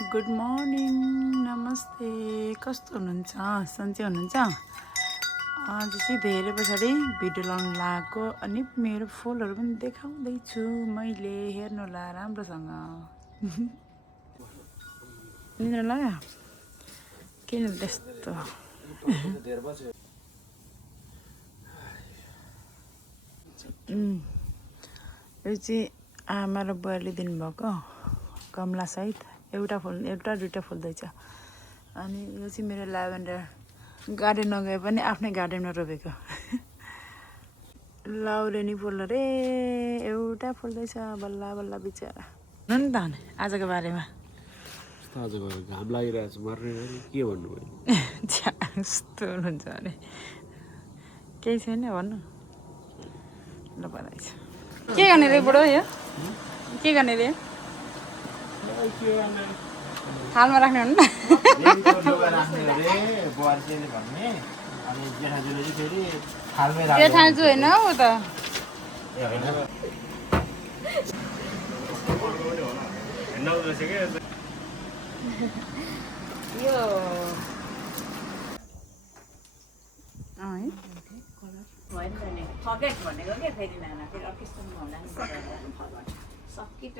Good morning नमस्ते कस्तो हुनुहुन्छ सन्चै हुनुहुन्छ आज चाहिँ धेरै पछाडि भिडियो लाउनु लागेको अनि मेरो फुलहरू पनि देखाउँदैछु मैले हेर्नु होला राम्रोसँग निद्रा लाग्यो किन त्यस्तो यो चाहिँ आमा र बुवाले दिनुभएको गमला सहित एउटा दुइटा फुल्दैछ अनि यो चाहिँ मेरो ल्याभेन्डर गार्डन नगए पनि आफ्नै गार्डनमा रोपेको लाउरेनी फुल रे एउटा फुल्दैछ बल्ल बल्ल बिचरा न नि त आजको बारेमा घाम लागिरहेछ मर्ने के भन्नु यस्तो हुनुहुन्छ अरे केही छैन भन्नु ल बनाइछ के गर्ने रे बुढो यो के गर्ने रे थालमा राख्ने हुन्न जेठाजु होइन ऊ त यो भनेको क्या फेरि नाना फेरि अर्केस्ट्रा होला सकिट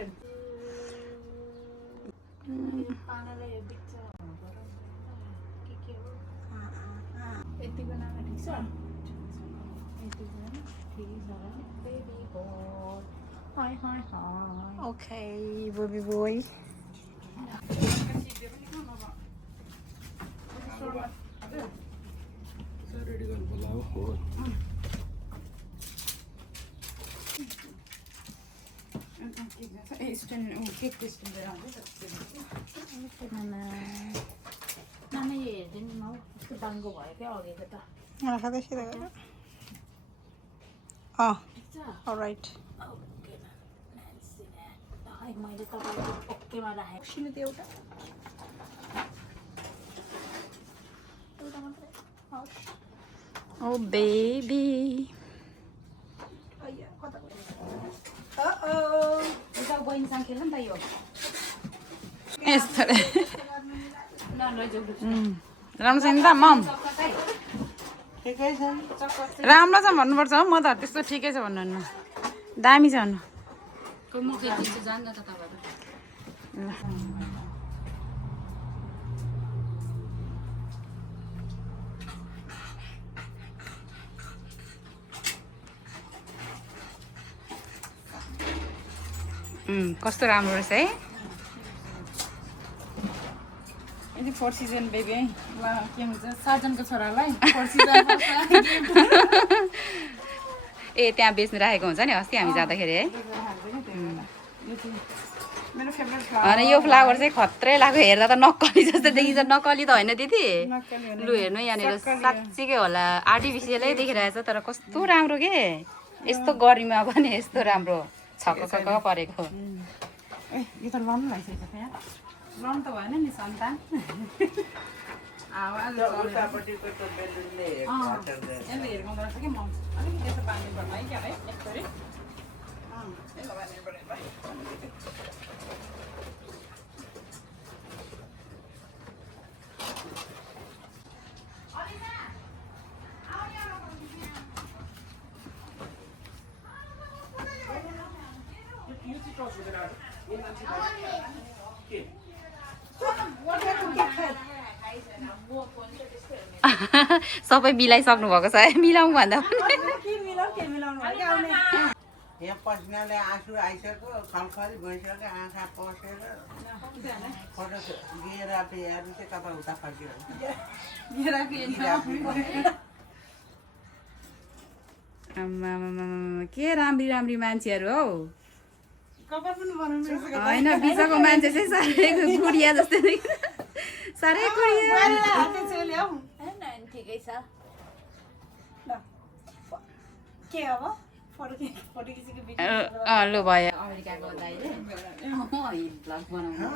यतिको नाम ठिक छ ओके बेबी बोय नाना यो हेरिदिनु न कस्तो बाङ्गो भयो क्या अघिको त अलराइट मैले तपाईँको ओकेमा राखेको छुइनँ त्यो एउटा मात्रै ओ बेबी बहिनीसँग खेल्नु नि त यो यस्तो राम्रो छ नि त मम राम्रो छ भन्नुपर्छ हो म त त्यस्तो ठिकै छ भन्नु दामी छ भन्नु कस्तो राम्रो रहेछ है यदि फोर सिजन बेबी है ल के भन्छ साजनको छोरालाई फोर सिजन ए त्यहाँ बेच्नु राखेको हुन्छ नि अस्ति हामी जाँदाखेरि है होइन यो फ्लावर चाहिँ खत्रै लाग्यो हेर्दा त नक्कली जस्तो देखिन्छ नक्कली त होइन दिदी लु हेर्नु यहाँनिर साँच्चीकै होला आर्टिफिसियलै देखिरहेछ तर कस्तो राम्रो के यस्तो गर्मीमा पनि यस्तो राम्रो छक्क परेको यो त लन भइसकेको यहाँ लन त भएन नि सन्तान यसले हिर्काउँदो रहेछ कि म अलिकति यसो पानी पर्छ है क्या है यसरी सबै मिलाइसक्नु भएको छ है मिलाउँ भन्दा यहाँ पसिनाले आँसु आइसक्यो खलखली भइसक्यो आँखा पसेर फोटो गेराफीहरू चाहिँ कता उता फर्कियो के राम्री मान्छेहरू हौ होइन बिचको मान्छे चाहिँ साह्रै गुडिया जस्तै साह्रै गुडिया ठिकै छ के अब लु भयो अमेरिकाको दाइले भ्लग बनाउनु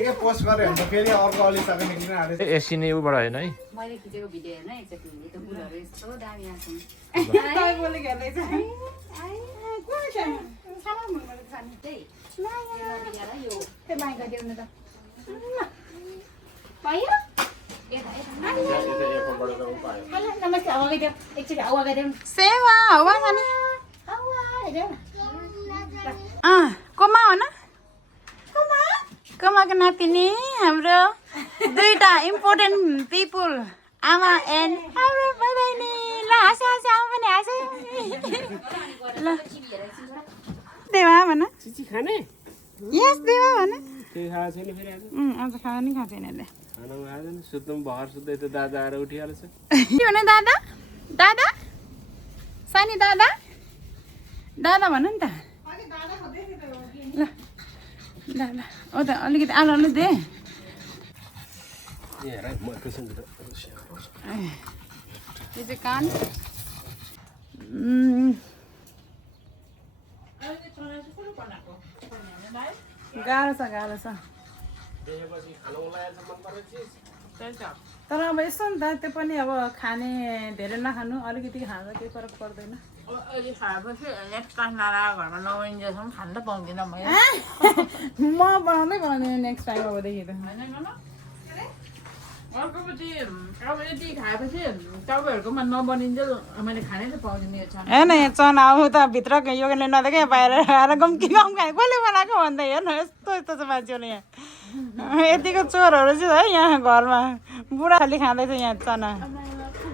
यत्तिकै पोस्ट गऱ्यो भने त फेरि अर्को अलिसक्यो निक्लिन आँट्यो। एसी नै उबाट होइन है मैले खिचेको भिडियो हेर्न एकचोटि त्यो फुलहरू यस्तो दामी आएको सेवा हावा खाने कोमा हो न कोमाको नातिनी हाम्रो दुईटा इम्पोर्टेन्ट पिपुल आमा एन्ड हाम्रो बहिनी ल हाँस हाँस आमा पनि हाँस ल देवा भन चिची खाने यस देवा भन केही खाएको छैन फेरि आज आज खाना नि खाएको छैन यसले खाना खाएको छैन सुत्नु पनि भर सुत्दै त दादा आएर उठिहाल्छ के भने दादा दादा सानी दादा दादा भन नि त ल ल ल ओ त अलिकति आलु आलु दे हेर म एकैछिन भित्र यो चाहिँ कान गाह्रो छ गाह्रो छ त्यसपछि खानु लगाएर मन पर्ने चिज तर अब यस्तो नि त त्यो पनि अब खाने धेरै नखानु अलिकति खाँदा केही फरक पर्दैन अहिले खाएपछि नेक्स्ट टाइम नलाएर घरमा नबनिन्जेलसम्म खानु त पाउँदिनँ म म बनाउँदैन नेक्स्ट टाइम अबदेखि त अर्कोपछि अब यति खाएपछि तपाईँहरूकोमा नबनिन्जेल मैले खानै त पाउँदिनँ यो छन् हेर्न यहाँ चना आऊ त भित्र योगले नदेखे बाहिर आएर गम्की गम खाने कसले बनाएको भन्दा हेर्न यस्तो यस्तो छ मान्छेले यहाँ यतिको चोरहरू चाहिँ है यहाँ घरमा बुढा खालि खाँदैछ यहाँ चना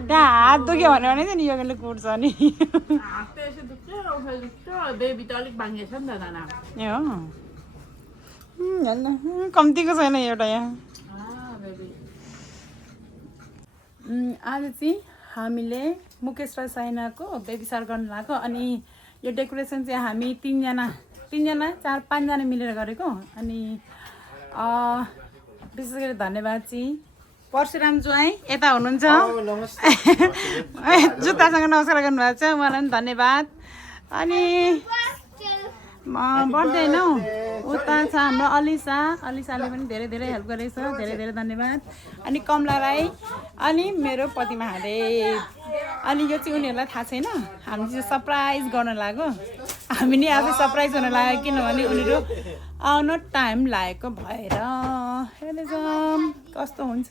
त्यहाँ हात दुख्यो भन्यो भने चाहिँ नि योगले कुट्छ नि हात त यसो दुख्छ औखा दुख्छ बेबी त अलिक बाङ्गे छ नि त दाना ए हो हेर्न कम्तीको छैन एउटा यहाँ बेबी आज चाहिँ हामीले मुकेश र साइनाको बेबी सार गर्नु लाग्यो अनि यो डेकोरेसन चाहिँ हामी तिनजना चार पाँचजना मिलेर गरेको अनि विशेष गरी धन्यवाद चाहिँ परशुराम ज्वाइँ यता हुनुहुन्छ जुत्तासँग नमस्कार गर्नुभएको छ उहाँलाई पनि धन्यवाद अनि बर्थडे होइन हौ उता छ हाम्रो अलिसाले पनि धेरै धेरै हेल्प गरेको छ धेरै धेरै धन्यवाद अनि कमला राई अनि मेरो पति महादेव अनि यो चाहिँ उनीहरूलाई थाहा छैन हामी चाहिँ सरप्राइज गर्न लाग्यो हामी नि आफै सरप्राइज गर्न लाग्यो किनभने उनीहरू आउन टाइम लागेको भएर हेर्दै जाउँ कस्तो हुन्छ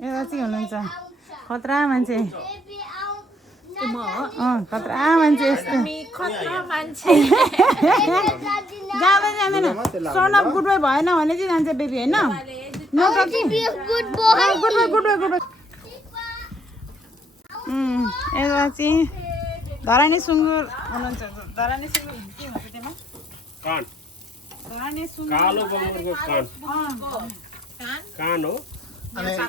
यता चाहिँ हुनुहुन्छ खतरा मान्छे खतरा मान्छे यस्तो जाँदैन सोनअप गुड बोय भएन भने चाहिँ जान्छ बेबी होइन यता चाहिँ धरानी सुँगुर हुनुहुन्छ धरानी सुँगुर के हुन्छ त्यसमा कान धरानी सुँगुर कालो बङ्गुरको कान हो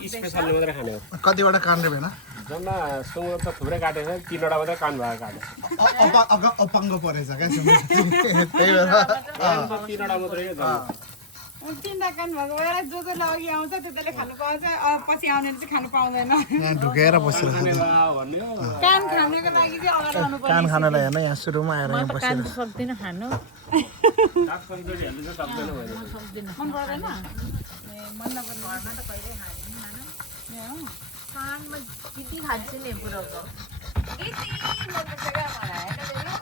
स्पेसलले मात्रै खाने हो कतिवटा काण्ड भएन जम्मा सुँगुर त थुप्रै काटेको छ 3वटा मात्रै कान भएको काट्यो अपाङ्ग परेछ क्या त्यही भएर 3वटा मात्रै हो तिनवटा कान भएको भएर जो जसले अघि आउँछ त्यसले खानु पाउँछ पछि आउनेले चाहिँ खानु पाउँदैन यहाँ ढुकेर बसिरहेको खाने भयो भन्ने हो कान खानुको लागि चाहिँ अगाडि आउनु कान खानलाई हेर्न यहाँ सुरुमा आएर यहाँ कान बसिरहेको सक्दिनँ खानु सागसब्जी हेर्नु चाहिँ सक्दैन भने मन पर्दैन कानमा किति खान्छु नि बुढोको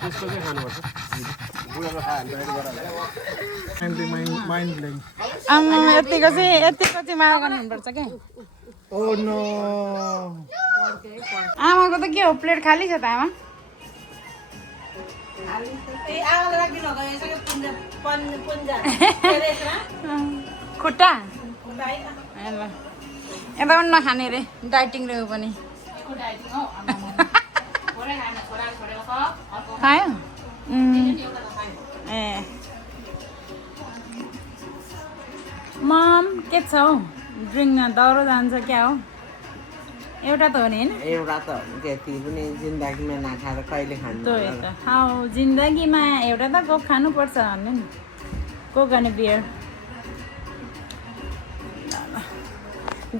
त्यसको चाहिँ खानुपर्छ बुढाको खायो भने माइन्ड ब्लोइङ यतिको चाहिँ माया गर्नु हुनुपर्छ क्या ओ नो आमाको त के हो प्लेट खाली छ त आमा खुट्टा यता पनि नखाने रे डाइटिङ रे पनि खायो ए मम के छ हौ ड्रिङ्क दौरो जान्छ क्या हो एउटा त हो नि होइन एउटा त त्यति पनि जिन्दगीमा नखाएर कहिले खानु त्यही त खाऊ जिन्दगीमा एउटा त कोक खानुपर्छ भन्ने नि कोक अनि बियर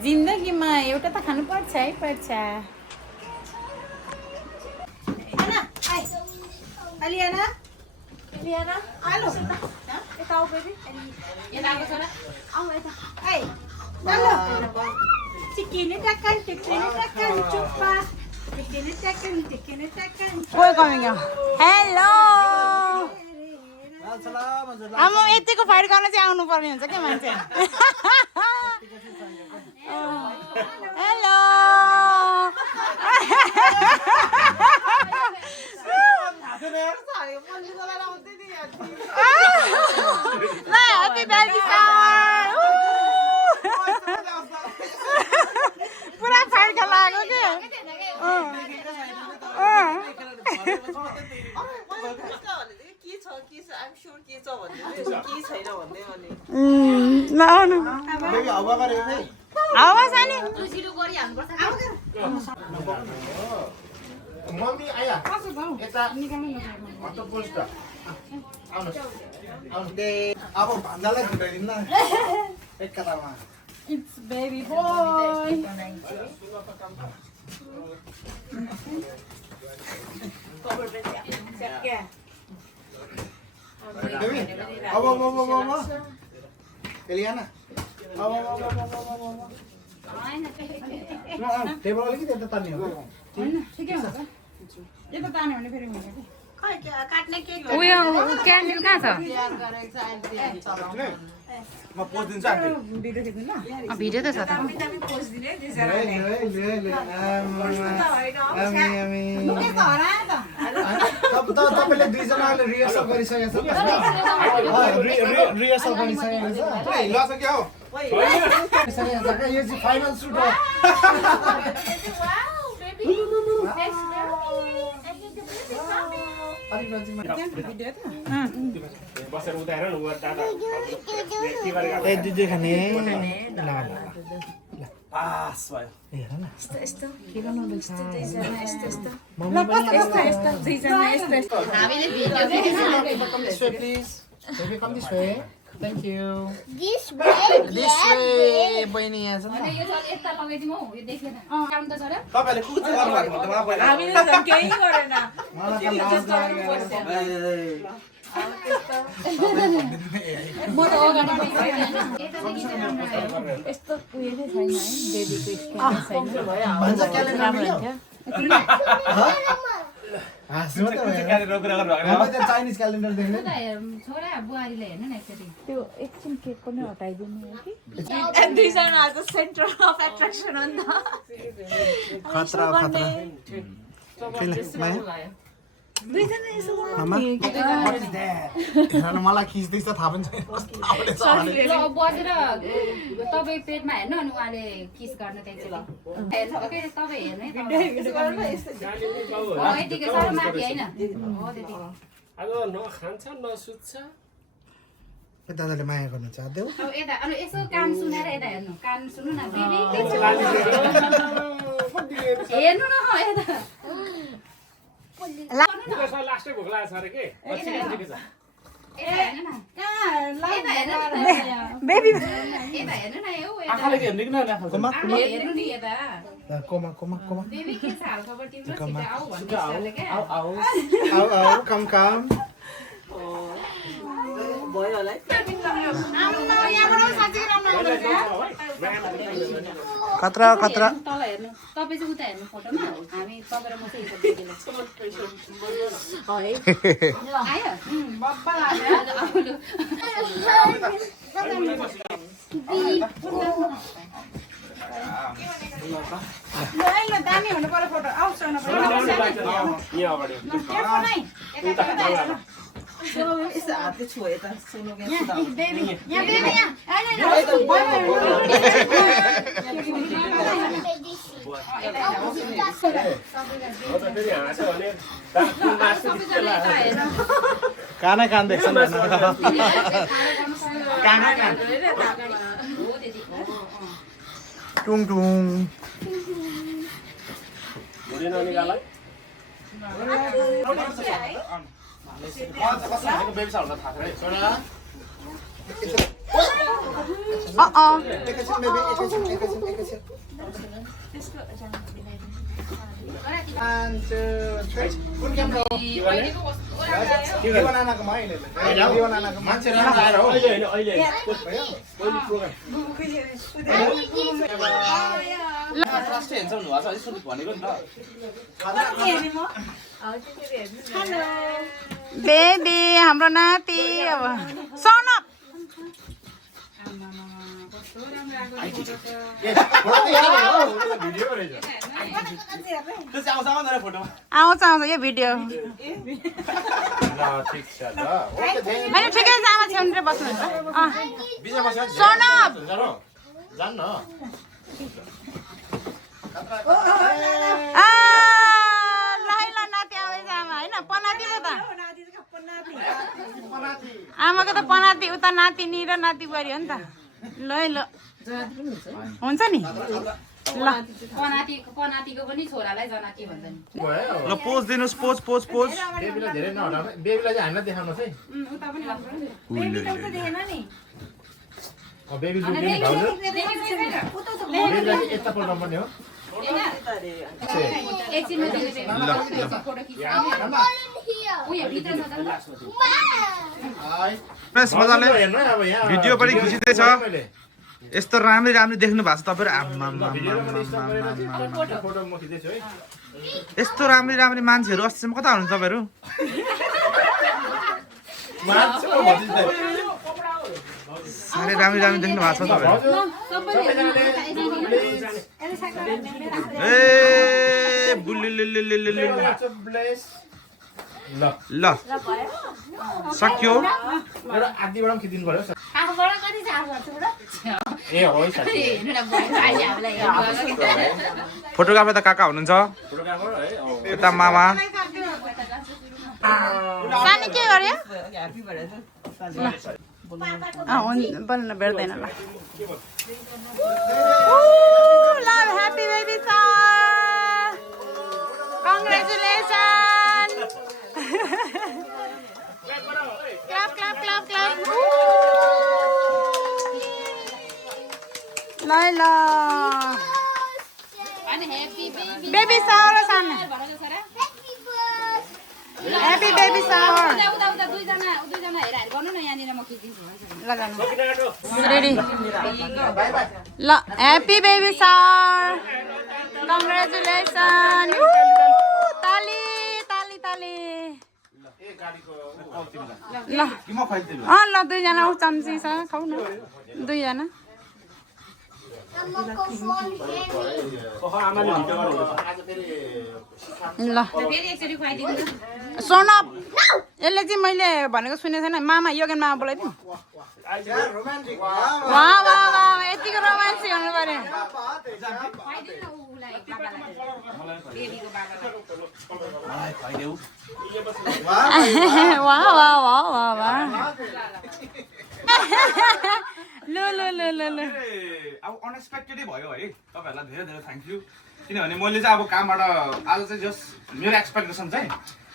जिन्दगीमा एउटा त खानुपर्छ है पर्छ कोही कमिङ हेलो आमा यतिको फाइट गर्न चाहिँ आउनु पर्ने हुन्छ क्या मान्छे हेलो ल ह्यापी बेबी शावर पुरा फाइट खेला आएको के आवाज आने मम्मी आया यता अटो पोस्ट अब भन्दालाई घुटाइदिनु न एक कतामा It's baby boy. अब एलियाना अब टेबल अलिकति यता तान्ने हो ठिकै हुन्छ यो त तान्यो भने फेरि हुन्छ कि उयो क्यान्डिल कहाँ छ म पोज दिन्छु आन्टी भिडियो खिच्नु ल भिडियो त छ त तपाईँले दुईजनाले रिहर्सल गरिसकेको छ रिहर्सल गरिसकेको छ यो चाहिँ फाइनल सुट हो बसेर उताएर न दादा ए दिदी खाने ल पास भयो हेर न हामीले video please come this way thank you This way. This way बहिनी यहाँ छ यो चल यता लगाइदिउँ हौ यो देखेन काम त छोरा तपाईले कुछ गर्नु भएको त मलाई पहिला हामीले त केही गरेन मलाई त लाज लाग्यो म त अगाडि यस्तो उयो नै छैन है बेबीको स्पेस छैन भन्छ क्यालेन्डर मिल्यो हाँस्नु त भयो त चाइनिज क्यालेन्डर देख्ने छोरा बुहारीले हेर्नु न एकचोटि त्यो एकछिन केक पनि हटाइदिनु हो कि दुईजना आज सेन्टर अफ एट्र्याक्सन हो नि त खतरा खतरा मलाई खिच्दैछ थाहा पनि छैन ल बजेर तपाईँ पेटमा हेर्नु अनि उहाँले किस गर्न त्यहाँदेखि हेर्नु के तपाईँ हेर्नै यतिकै साह्रो माथि होइन हो त्यति अब न खान्छ न सुत्छ दादाले माया गर्न चाहन्थ्यौ अब यता अनि यसो कान सुनेर यता हेर्नु कान सुन्नु न बेबी हेर्नु न यता लास्टै भोक लागेको छ अरे के बेबी यता हेर्नु न हौ हेर्नु नि यता कोमा कोमा कोमा बेबी के छ हालखबर तिम्रो छिटो आऊ भन्ने क्या आऊ कम कम भयो होला खतरा खतरा तल हेर्नु तपाईँ चाहिँ उता हेर्नु फोटोमा हामी तपाईँ र म चाहिँ आयो दामी हुनु पर्यो फोटो आउँछ हातले छोए त सोनो काना कान देख्छ टुङ टुङ एकैछिन बेबी एकैछिन 1 2 3 कुन क्यामेरा हो दिवा नानाकोमा होइन दिवा नानाको मान्छे राम्रो आएर हो अहिले फर्स्ट हेर्छ भन्नुभएको छ अझै सुरु भनेको नि त बेबी हाम्रो नाति अब सनप भिडियो रहेछ त्यो चाहिँ आउँछ आउँदैन फोटोमा आउँछ यो भिडियो ल ठिक छ त होइन ठिकै छ आमा छेउनेर बस्नुहुन्छ बिचमा बसेर सनप जान्न ल नाति आउँदैछ आमा होइन पनाति पो त आमाको त पनाति उता नातिनी र नाति बुहारी हो नि त ल हुन्छ नि ल पनातिको पनि छोरालाई जनाती भन्छ नि ल पोज दिनुस् पोज पोज पोज बेबीलाई धेरै नहटाउनु बेबीलाई चाहिँ हामीलाई देखाउनुहोस् है उता पनि लाग्छ नि बेबी लुक्ने भाउजू बेबीलाई चाहिँ यता पल्टाउनु पर्ने हो एकछिनमा फोटो खिच्छ उयो भित्र फ्रेन्ड्स मजाले हेर्नु है अब यहाँ भिडियो पनि खिचिँदैछ यस्तो राम्रै राम्रै देख्नु भएको छ तपाईँहरू फोटो म खिच्दैछु है यस्तो राम्रै राम्रै मान्छेहरू अस्तिसम्म कता हुनुहुन्छ तपाईँहरू साह्रै राम्रै राम्रै देख्नु भएको छ तपाईँहरू ए बुल्ली ल सक्यो आदिबाट पनि खिचिदिनु पर्यो ए हो है साथी फोटोग्राफर त काका हुनुहुन्छ फोटोग्राफर है यता मामा सानी के गर्यो बोल्न भेट्दैन ल happy baby congratulation clap clap clap clap ल बेबी सावर सानो ह्याप्पी बेबी सावर रेडी ल ह्याप्पी बेबी सावर कङ्ग्रेचुलेसन ताली ताली ताली ल ल दुईजना ऊ चम्चीसँग खाऊ न दुईजना ल सोनप यसले चाहिँ मैले भनेको सुनेको छैन मामा योगेन मामा बोलाइदिउँ वाह वाह वाह यतिको रोमान्सिक हुनु पर्यो वाह वाह वाह वाह वाह लो लो लो लो लो अब अनएक्सपेक्टेडै भयो है तपाईँहरूलाई धेरै धेरै थ्याङ्क यू किनभने मैले चाहिँ अब कामबाट आज चाहिँ जस्ट मेरो एक्सपेक्टेसन चाहिँ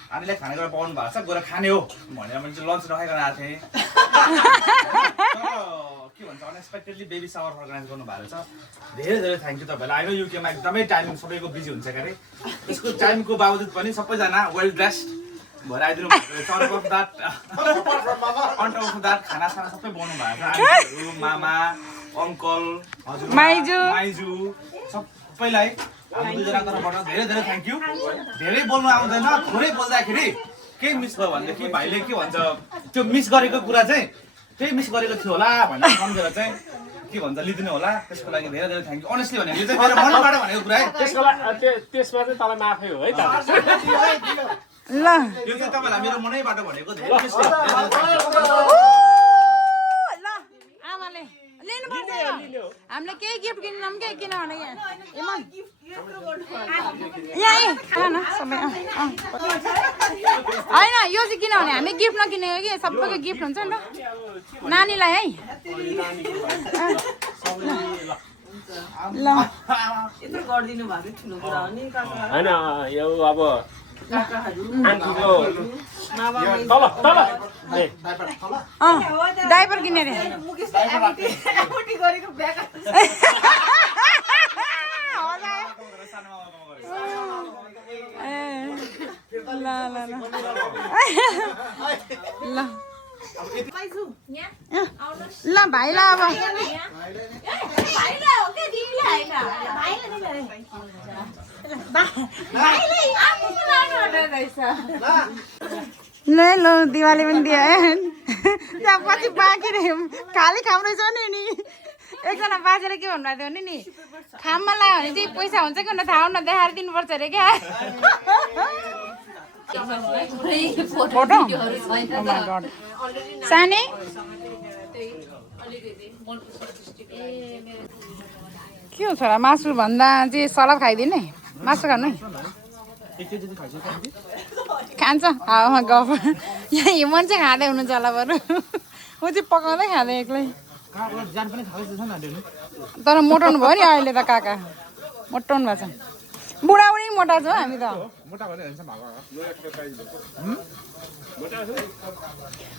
आनीले खानेकुरा पाउनु भएको छ गएर खाने हो भनेर मैले चाहिँ लन्च नखाइकन आएको थिएँ के भन्छ अनएक्सपेक्टेडली बेबी सावर अर्गनाइज गर्नुभएको छ धेरै धेरै थ्याङ्क यू तपाईँलाई आइनो युकेमा एकदमै टाइमिङ सबैको बिजी हुन्छ क्यारे त्यसको टाइमको बावजुद पनि सबैजना वेल ड्रेस्ड भएर आइदिनु भएको खानासाना सबै बनाउनु भएको छ आन्टीहरू मामा अङ्कल हजुर माइजू सबैलाई हामी दुईजना तर्फबाट धेरै धेरै थ्याङ्क यू धेरै बोल्नु आउँदैन थोरै बोल्दाखेरि केही मिस भयो भनेदेखि भाइले के भन्छ त्यो मिस गरेको कुरा चाहिँ त्यही मिस गरेको थियो होला भनेर सम्झेर चाहिँ के भन्छ लिदिनु होला त्यसको लागि धेरै धेरै थ्याङ्क यू अनेस्टली भने यो चाहिँ मेरो मनबाट भनेको कुरा है त्यसमा चाहिँ तँलाई माफै हो है त ल यो चाहिँ तपाईँलाई मेरो मनैबाट भनेको धेरै आमाले लिनुपर्छ हामीले केही गिफ्ट किन्दैनौँ कि किनभने यहाँ खान सबै होइन यो चाहिँ किनभने हामी गिफ्ट नकिनेको कि सबैको गिफ्ट हुन्छ नि त नानीलाई है ल होइन यो अब आन्टीको तल तल डाइपर किने रे ल भाइलाई अब ल ल दिवाली पनि दियो त्यहाँ पछि बाँकी रे खाली खाम रहेछ नि एकजना बाजेले के भन्नुभएको थियो नि खाममा लायो भने चाहिँ पैसा हुन्छ कि थाहा न देखाएर दिनुपर्छ अरे क्या फोटो सानी के हो छोरा मासु भन्दा चाहिँ सलाद खाइदिने मासु खानु खान्छ हावामा गफ यहाँ हिमन चाहिँ खाँदै हुनुहुन्छ होला बरु ऊ चाहिँ पकाउँदै खाँदै एक्लै तर मोटाउनु भयो नि अहिले त काका मोटाउनु भएको छ बुढाबुढी मोटा छ हामी त